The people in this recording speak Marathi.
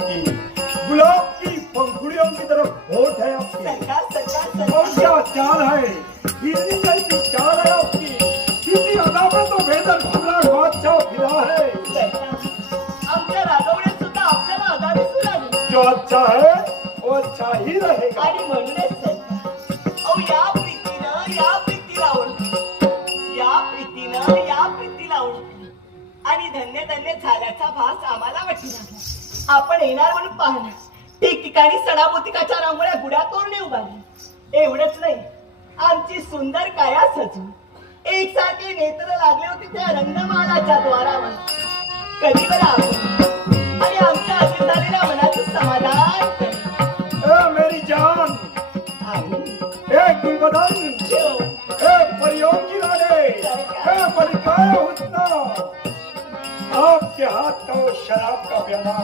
गुलाब की पंखुड़ियों की तरफ होठ है आपकी। और क्या चाल है, इतनी जल्दी चाल है आपकी, इतनी अदा में तो बेहतर सम्राट बादशाह फिरा है। आमच्या राजवड्यात सुद्धा आपल्याला अदा दिसू लागली। जो अच्छा है वो अच्छा ही रहेगा। आणि म्हणूनच अहो या प्रीतीला ओळखली, या प्रीतीला ओळखली आणि धन्य धन्य झाल्याचा भास आम्हाला वाटू लागला। आपण येणार म्हणून पाहणार, ठिकठिकाणी सणाबोतिकाच्या रांगोळ्या गुड्या तोरणे उभारले। एवढंच नाही, आमची सुंदर काया सजून एकसारखे नेत्र लागले होते त्या रंगमालाच्या द्वारावर। कधी बरं आपण आणि आमच्या अधीन झालेल्या मनाचं समाधान करेल। मेरी जान, गुलबदन, परियों की रानी, मलिकाए हुस्ना, आपके हाथ का वो शराब का प्याला